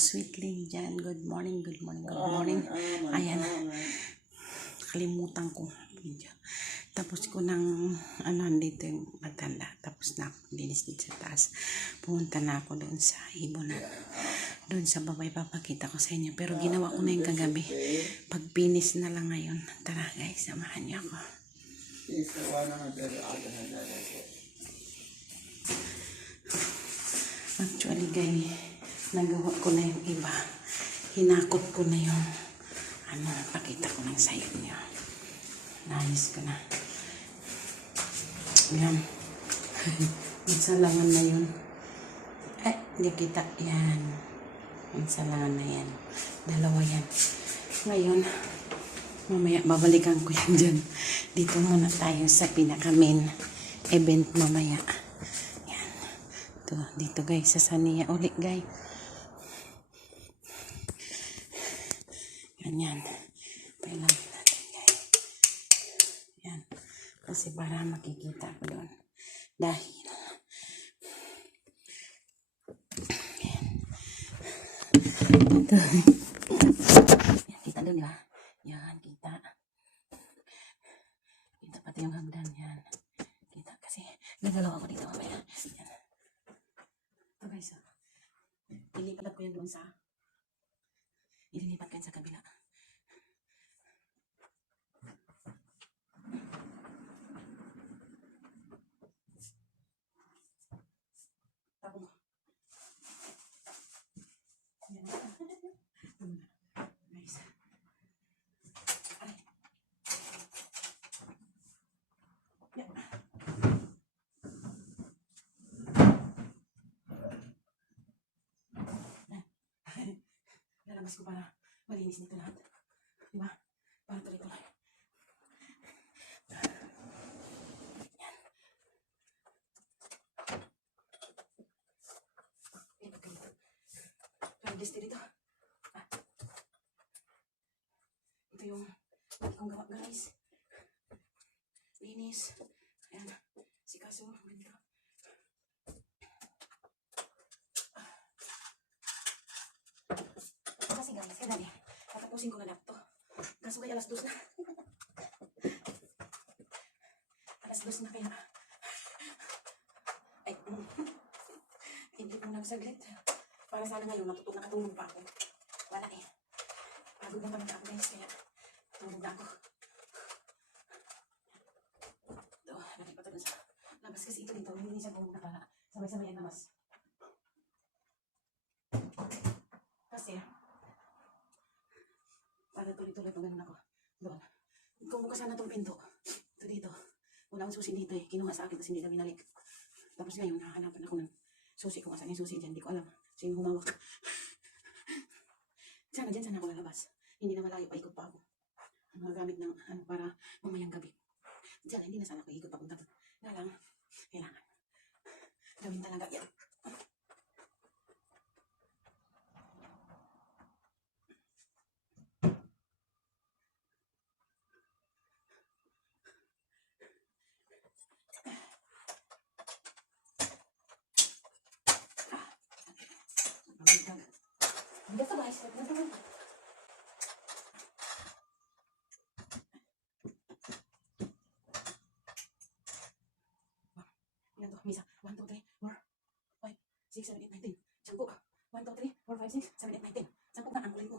ka-sweetling dyan. Good morning, good morning, good morning. Ayan, kalimutan ko. Tapos ko ng, dito yung magtanda. Tapos na ako, linis dito sa taas. Pumunta na ako doon sa ibon na. Doon sa baba, ipapakita ko sa inyo. Pero ginawa ko na yung kagabi. Pagpinis na lang ngayon. Tara guys, samahan niyo ako. Actually guys, nagawa ko na yung iba. Hinakot ko na yung pakita ko na sa inyo. Nayos ko na. Yan. Yung salangan na yun. Hindi kita. Yan. Yung salangan na yan. Dalawa yan. Ngayon, mamaya babalikan ko yan dyan. Dito muna tayo sa pinaka-main event mamaya. Yan. Dito guys, sa Sania ulit guys. Ganyan. Pailan natin guys. Yan. Kasi para makikita ko doon. Dahil yan. Ito. Yan, kita doon, di ba? Yan, kita. Kita pati yung hagdan. Yan. Kita kasi nagalaw ako dito mamaya. Yan. Ito guys. Ilipat ko yan doon sa ililipat ko yan sa kabila. Tapos yan. Guys. Ay. Yan. Lalabas ko para malinis nito lahat. Diba? Para tuloy-tuloy. Yan. Ito kayo. Pag-list dito. Ito yung kong gawa guys. Linis. Ayan. Si Kaso. Ganito. Kasi guys, kailan tatapusin ko na lahat to. Kaso kaya alas 2 na. Alas 2 na kaya. Ay, hindi mo na saglit. Para sana ngayon nakatulog pa ako. Wala eh. Pagod na talaga ako guys, kaya tulog na ako. Ito, nakipa ito sa labas kasi ito dito. Hindi siya tulog na para sabay-sabay ang labas. Kasi, para tuloy-tuloy pag ganun ako. Doon. Kung bukas sana itong pinto. Ito dito. Wala akong susi dito eh. Kinuha sa akin kasi hindi na binalik. Tapos ngayon, nakahanapan ako ng susi. Kung asan yung susi dyan, hindi ko alam. Sino humawak. Sana dyan, sana ako lalabas. Hindi na malayo, paikot pa ako. Ang mga gamit ng para mamayang gabi. Diyan, hindi na sana ako ikot papunta doon. Nga lang, kailangan. Gawin talaga yan. Dito guys, dito guys. Yan to, misa. 1, 2, 3, 4, 5, 6, 7, 8, 9, 10. 10. 1, 2, 3, 4, 5, 6, 7, 8, 9, 10. 10 na ang kulay ko.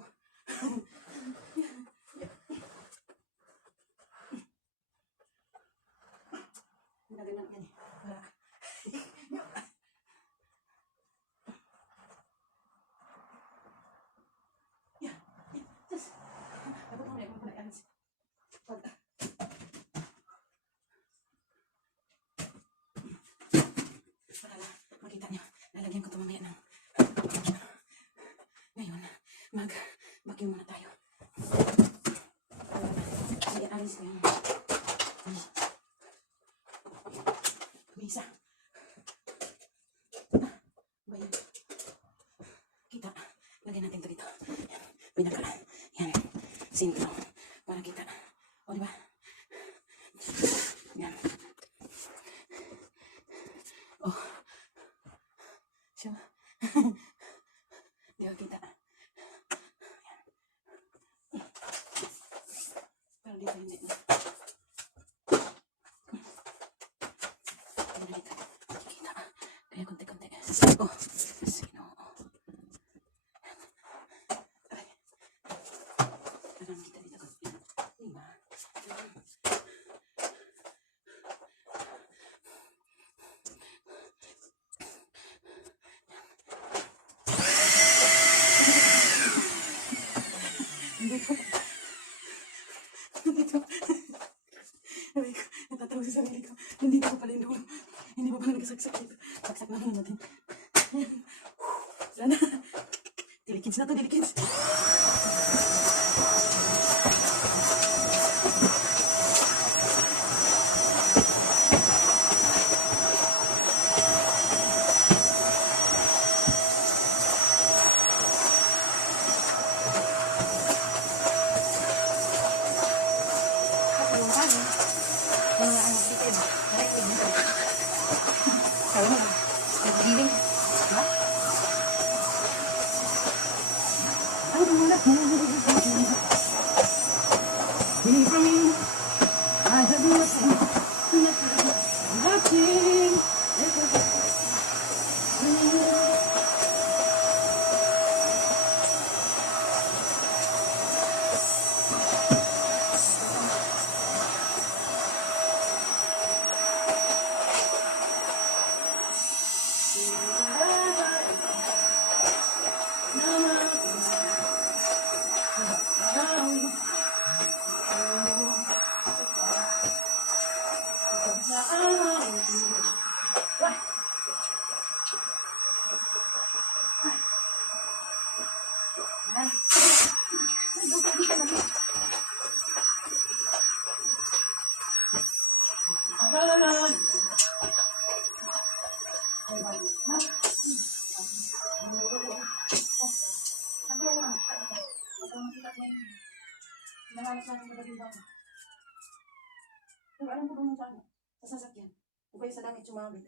Nagaganap yan eh. Makita nyo, lalagyan ko ito mamaya ng ngayon, mag-vacuum muna tayo. Sige, alis ko yung misa. Ba yun? Kita, lagyan natin ito dito. Yan, pinaka, yan, sintro, para kita. O, diba? Yan. Oh. Siya. Di ba kita? dito hindi na. Kita. Kaya konti-konti. Sasako. Sino? Parang kita dito. Diba? Dito. Aray ko, natatawa sa sarili ko. Nandito ko pala yung dulo. Hindi pa pala nagsaksak dito. Saksak na lang natin. Sana. Dilikids na to, dilikids. Alam ko ba sa ano? Sa sasakyan. O kaya sa langit sumabit.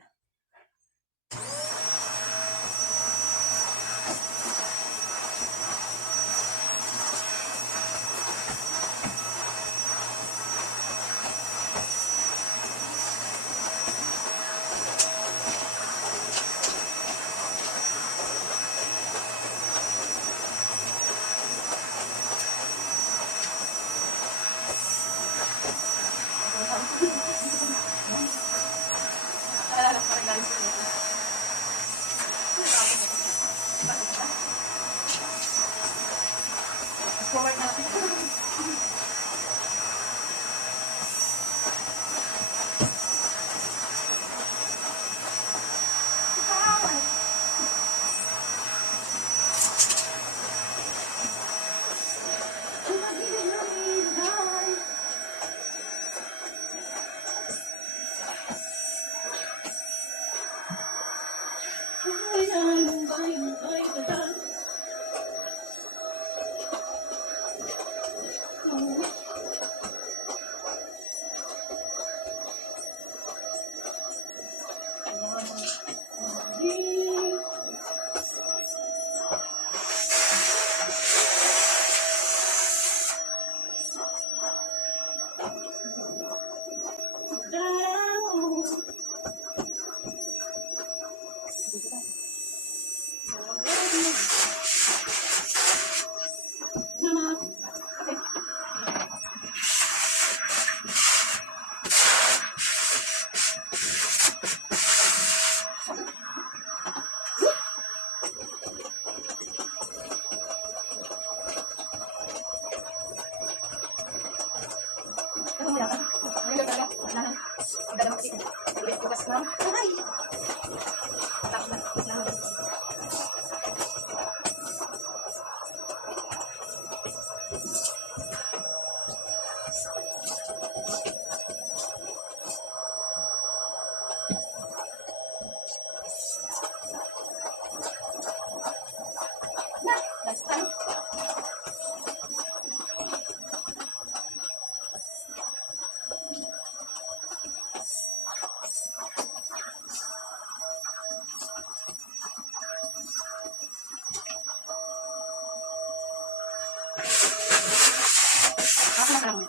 Ako lang.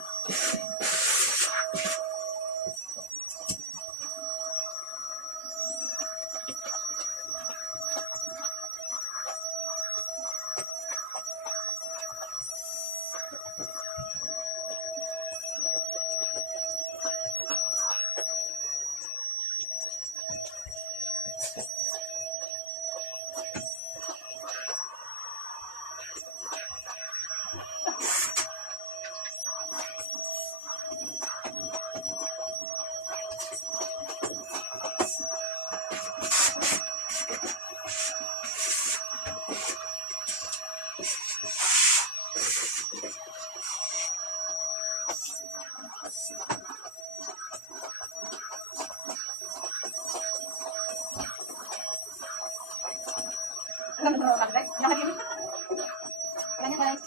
Alam mo ba, guys? Nakakita. Ganyan guys.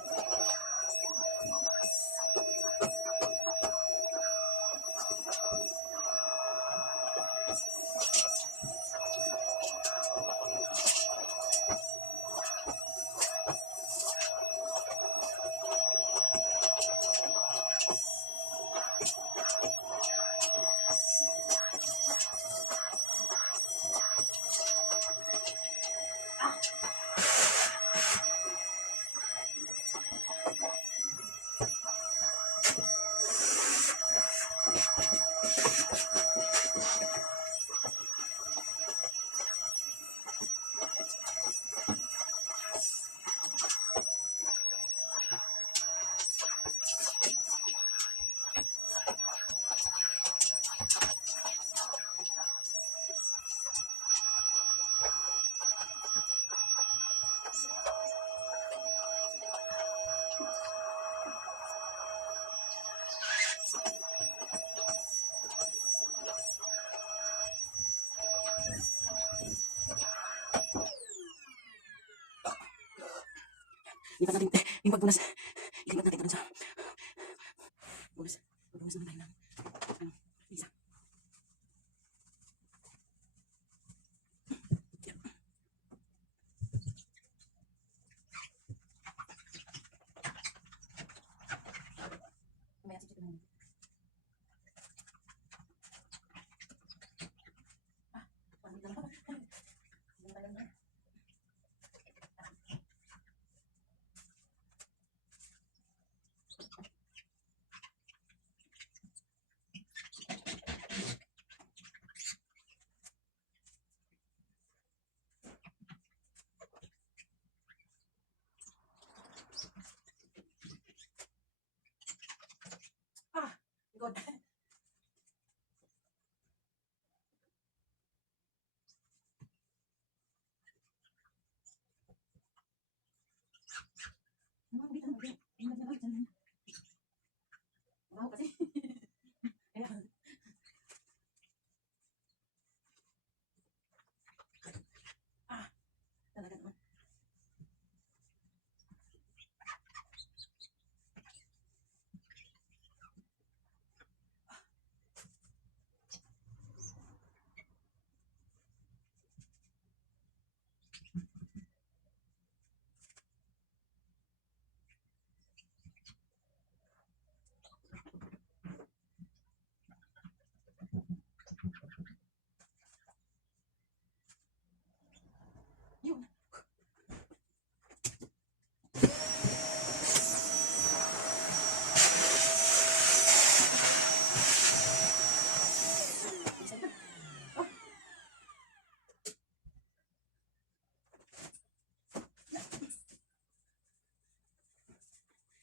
Lipat natin yung pagbunas. Ilipat natin ito dun sa bunas. Pagbunas naman tayo ng isa. Mamaya si Chito naman. Pangit lang ako. Hindi pa lang na. Good. Wow, kasi. Ayan. Talaga naman. Yun.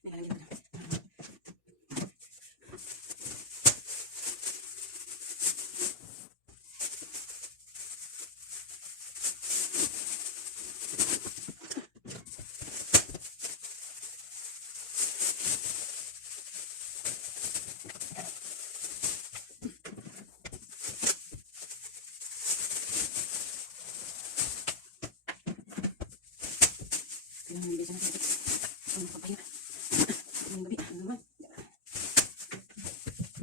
Nilalagyan ko na. Kailangan nilagay siya natin. Ang papahinga. Ang gabi. Ang naman.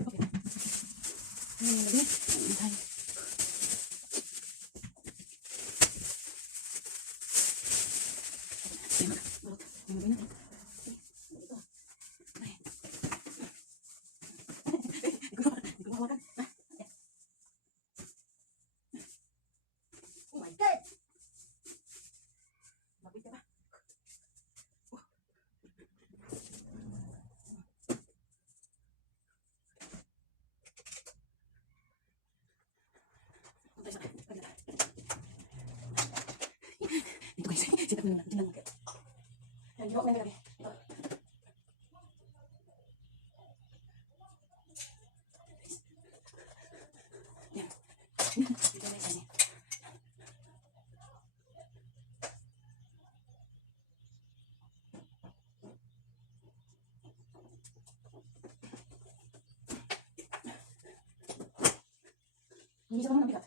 Okay. Ang gabi. Ang tayo. Ayan. Balot. Ang gabi natin. Ito. Ay. hawakan. Ha? Oh my God! Baboy ka ba? Punta sa pagkala. Dito guys, sikat mo na. Diyan lang. Yan, di ba ako na nilagay? Ito. Yan. Dito na isa niya. Hindi sa mga nabigat.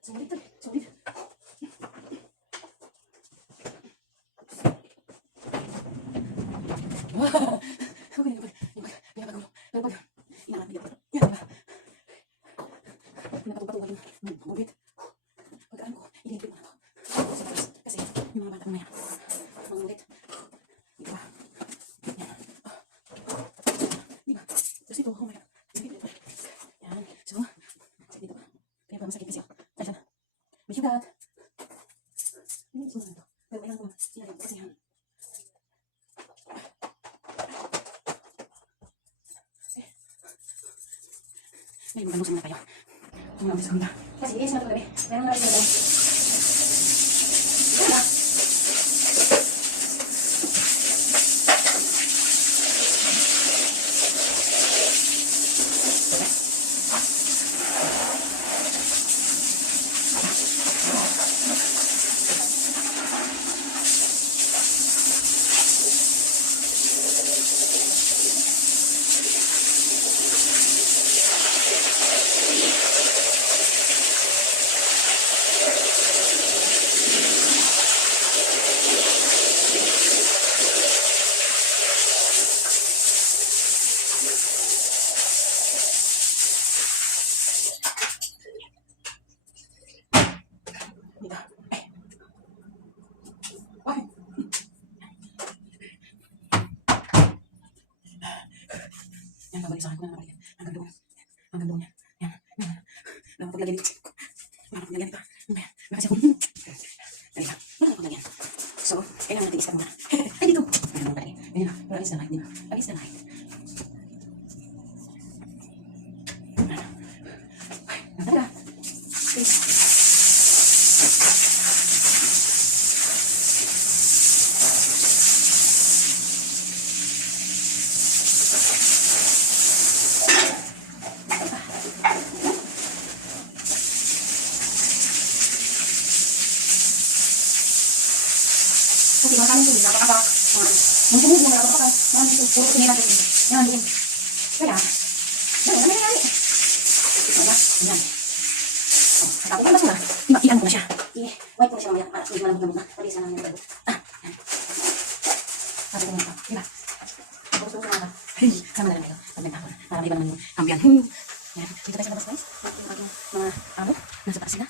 Sulit to. Sulit. Okay, pinapagulo. Inaangat nila. Yan, diba? Pinapatupatugan yung bubit. Pagkaan ko, ilipin mo na to. Kasi yung mga batang na yan, mga ulit. Diba? Yan. Diba? Tapos ito, oh my God. Sakit dito. Yan. So, sakit dito. Kaya pa masakit kasi. Ay, sana. May sugat. Hindi mo na ito. Pero kailangan ko sinagay ko kasi yan. Ngayon, magalusin muna tayo. Tumawag sa kanila. Kasi, ilis na ito gabi. Meron na rin na daw. Dito. Bakit? Yan, babalisakan ko na naman yan. Hanggang doon. Hanggang doon yan. Yan. Yan. Wala akong paglagyan dito. Wala akong paglagyan dito. Ano ba yan? Wala kasi ako. Dali lang. Wala akong paglagyan. So, kailangan natin isa muna. Ay, dito. Ganyan lang palagi. Ganyan lang. Pero alis na light, di ba? Alis na light. Ay, talaga. Okay. Kasi mga kanin tuloy, napakabak. Mga sumug mo, napakabak. Mga dito, puro tinira tuloy. Yan, din. Kaya, yan, ano nangyari? Diba? Yan. Tapos ko na. Iyan ko na siya. I-wipe ko na siya mamaya para hindi malambot na. Pati isa namin yung bago. Yan. Sabi ko na ito. Diba? Tapos ko na ito. Sama na lang tayo. Pag nagtapon. Marami ba naman yung ambiyan. Yan. Dito tayo sa labas guys. Yung aking mga amo. Nasa taas sila.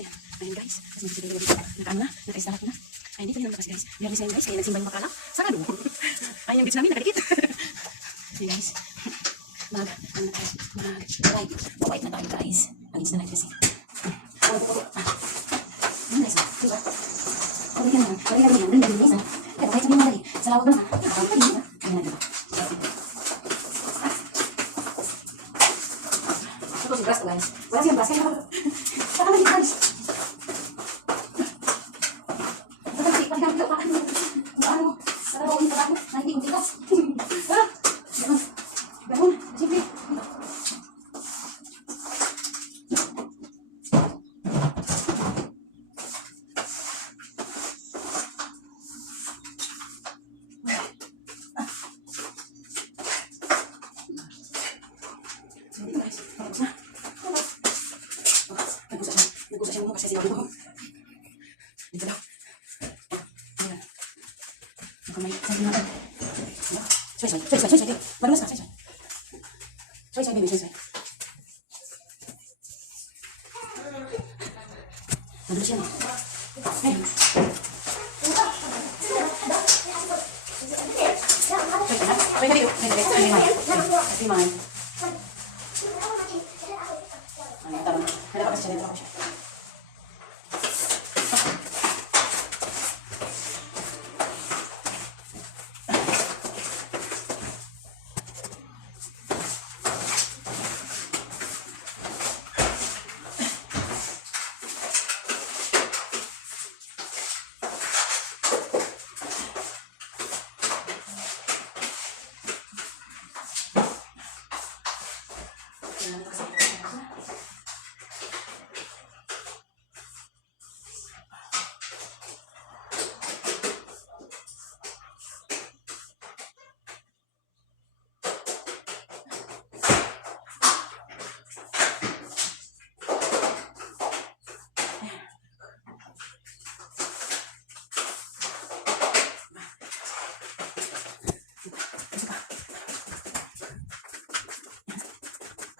Ayan. Ayan guys. Tapos may sila dito. Nakaano na. Nakaisalat na. Ay, hindi ko yung kasi guys. Biyernes na yun guys. Kaya nagsimba yung makala. Sarado. Ay, yung bits namin. Nakadikit. Okay guys. Ano na tayo? Mag-wipe na tayo guys. Alis na light kasi. Yan guys. Diba? Okay ka naman. Okay ka naman. Ganda din guys. Pero kahit sabihin mo dali. Sa lawag naman. Nakakawag ka din. Ayan na diba? Ito si Brass to guys. Wala siyang Brass. Kaya saka naging guys. Kasi ako ko. Dito lang. Ayan. Nakamay. Sabi natin. Soy. Madulas ka, soy. Soy, baby, soy. Madulas yan eh. Hey. Soy, baby. Happy mind. Ano, tama. Nalaka pa siya.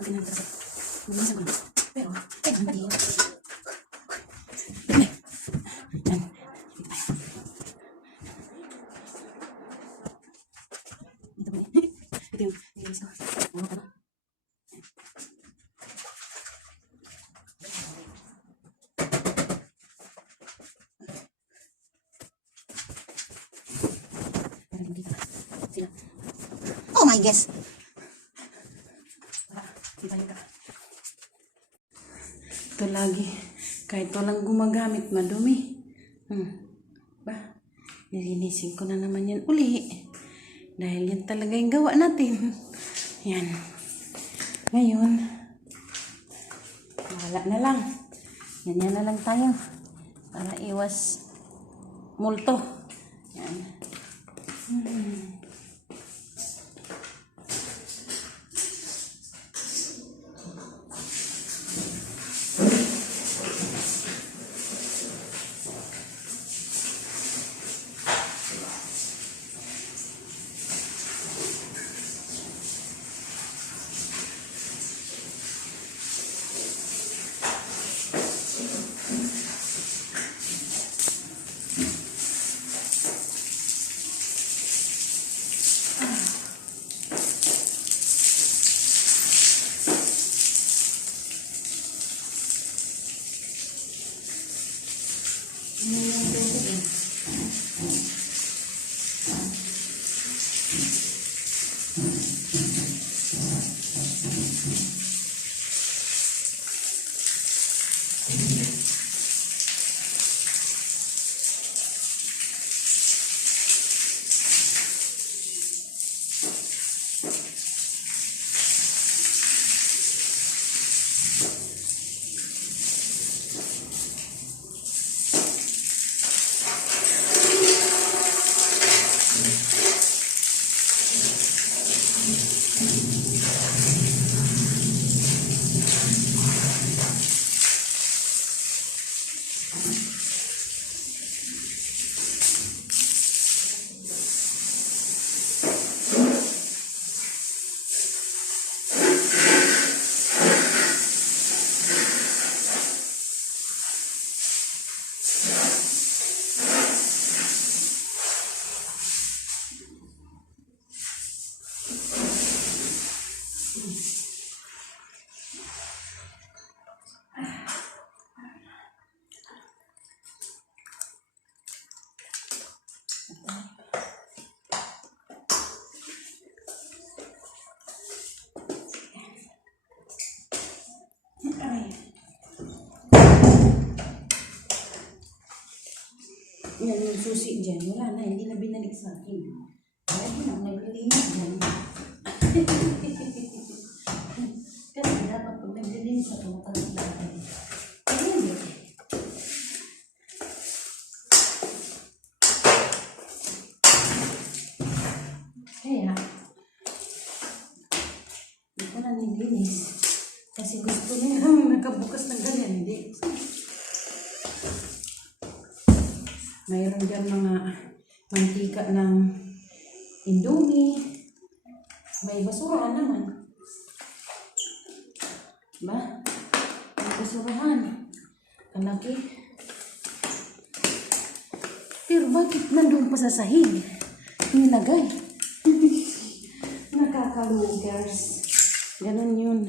Ang ganyan kasi. Mabilisan ko na. Pero, hindi. Yan. Ito yung nilinis ko. Ano ka ba? Oh my gosh. Ito lagi. Kahit walang gumagamit, madumi. Ba? Nilinisin ko na naman yan uli. Dahil yan talaga yung gawa natin. Yan. Ngayon, wala na lang. Ganyan na lang tayo. Para iwas multo. Yan. Yan yung susi dyan. Wala na, hindi na binalik sa akin. Kaya ko na, naglilinis dyan. Kasi dapat pag naglilinis ako, matalag natin. Ayan yun. Kaya, hindi ko na naglilinis. Kasi gusto niya nakabukas ng ganyan, hindi. Mayroon dyan mga mantika ng Indomie. May basurahan naman. Ba? May basurahan. Kalaki. Pero bakit nandun pa sa sahig? Nilagay. Nakakalugers. Ganun yun.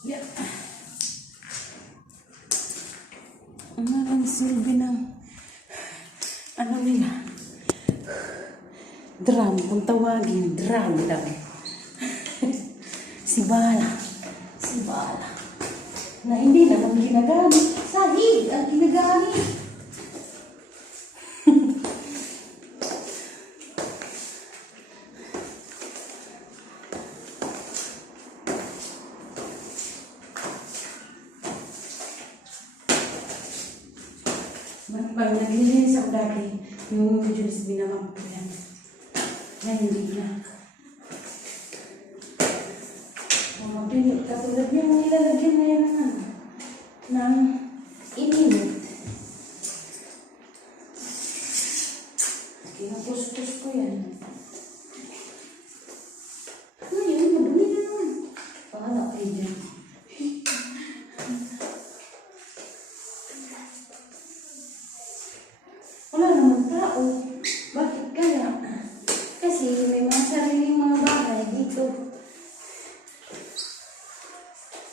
Yeah. Ano ang silbi ng ano nila? Drum, kung tawagin, drum daw. Si Bala. Na hindi naman ginagamit. Sahig ang ginagamit. Pag naglilinis ako dati, yung juice binamang ko yan. Na hindi na. Katulad yung nilalagyan na yan ng ininit. Kinapustos ko yan. Ngayon, madumi na naman. Pahala kayo dyan. Wala naman tao. Bakit kaya? Kasi may mga sariling mga bahay dito.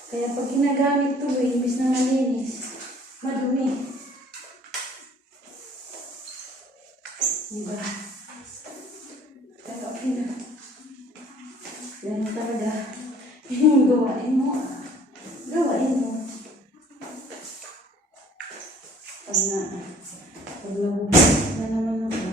Kaya pag ginagamit tuloy, imbis na malinis, madumi. Diba? Pero okay na. Yan talaga. Yung gawain mo. Gawain mo. Pag nabubos na naman ako.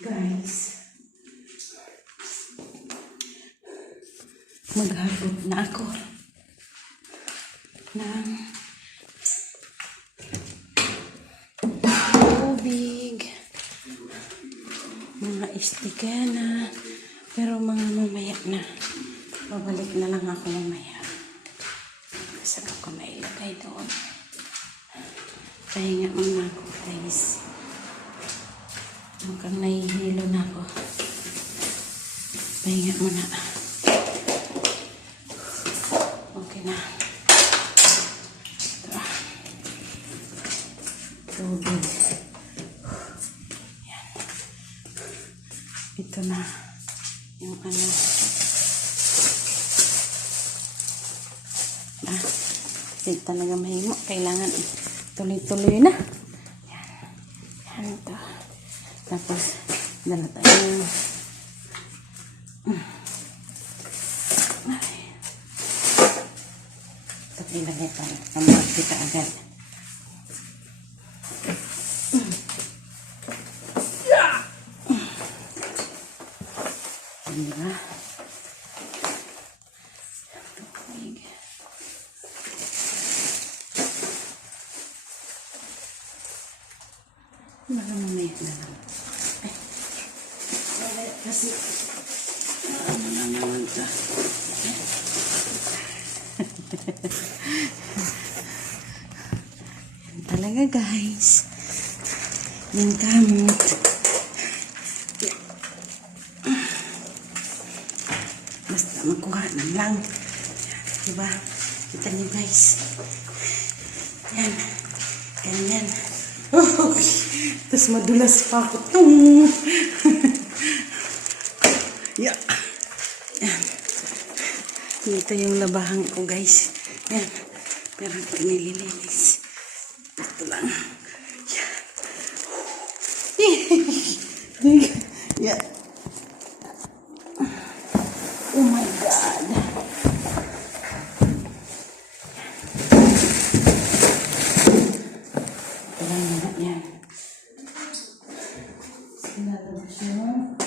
Guys, maghagod na ako ng tubig, mga istigana, pero mga mamaya na. Babalik na lang ako mamaya. Saka ko mailagay doon. Kaya nga muna ako, guys. Mukhang nahihilo na ako. Pahinga muna. Okay na. Ito. Tubig. Yan. Ito na. Yung ano. Kasi talaga mahimo. Kailangan tuloy-tuloy na. Yan. Yan ito. Tapos, dala tayo. Tapos, ilagay tayo. Kamuhat kita agad. Di ba? Tubig. Baka mamaya na lang. Kasi, ano na naman ito. Yan talaga guys. Yung kamot. Basta magkuha ng lang. Diba? Kita niyo guys. Yan. Ganyan. Oh, tapos madulas pa ako. Yeah. Yan. Dito yung labahan ko guys. Yan. Pero pinililinis. Ito lang. Yan. Yan. Oh my God. Ito lang naman yan. Sinalabas yun.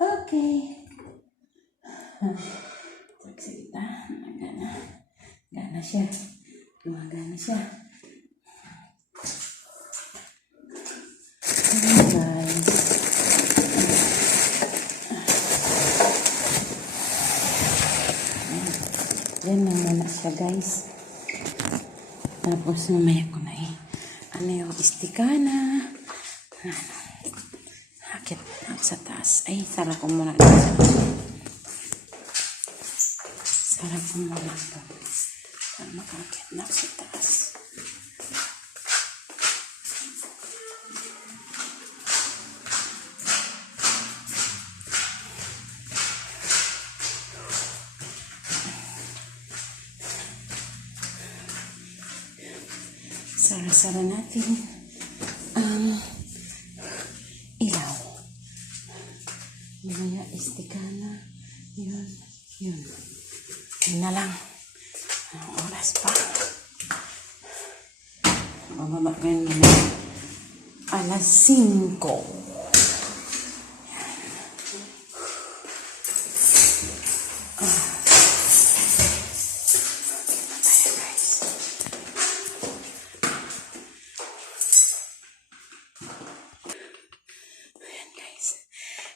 Okay. Sagsita. Gana siya. Gumagana siya. Ayan guys. Yan lang muna siya guys. Tapos mamaya ko na ano yung istikana. Akit sa taas. Ay, sarap ko muna. Sarap ko muna ito. Para makakit na sa taas. Sara-sara natin ang ilaw. Mamaya istikana. Yun. Yun na lang. Anong oras pa? Mababa ko yun na. Alas 5.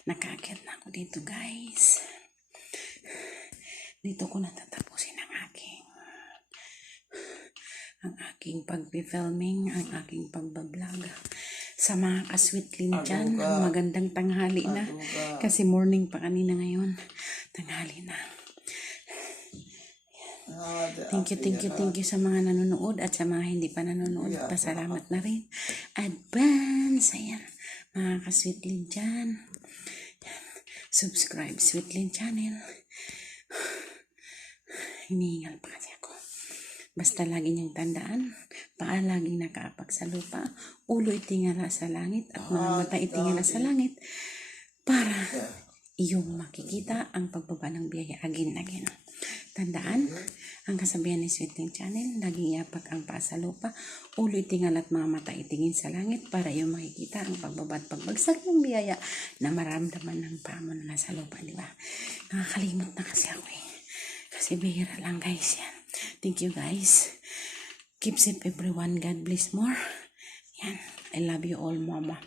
Nakaakyat na ako dito guys. Dito ko natatapusin ang aking pag-filming, ang aking pagbablog. Sa mga kasweetlin dyan, magandang tanghali na. Kasi morning pa kanina ngayon. Tanghali na. Thank you sa mga nanonood at sa mga hindi pa nanonood. Pasalamat na rin. Advance. Ayan. Mga kasweetlin dyan. Subscribe Sweetlin channel. Hinihingal pa kasi ako. Basta lagi niyang tandaan, paa laging nakaapak sa lupa, ulo itingala sa langit, at mga mata itingala sa langit, para iyong makikita ang pagbaba ng biyaya again. Tandaan, ang kasabihan ni Sweetlin channel, laging iapak ang paa sa lupa, ulo itingala at mga mata itingin sa langit, para iyong makikita ang pagbaba at pagbagsak ng biyaya na maramdaman ng paa mo na nasa lupa, di ba? Nakakalimot na kasi ako Kasi bihira lang guys yan. Thank you guys. Keep safe everyone. God bless more. Yan. I love you all, mama.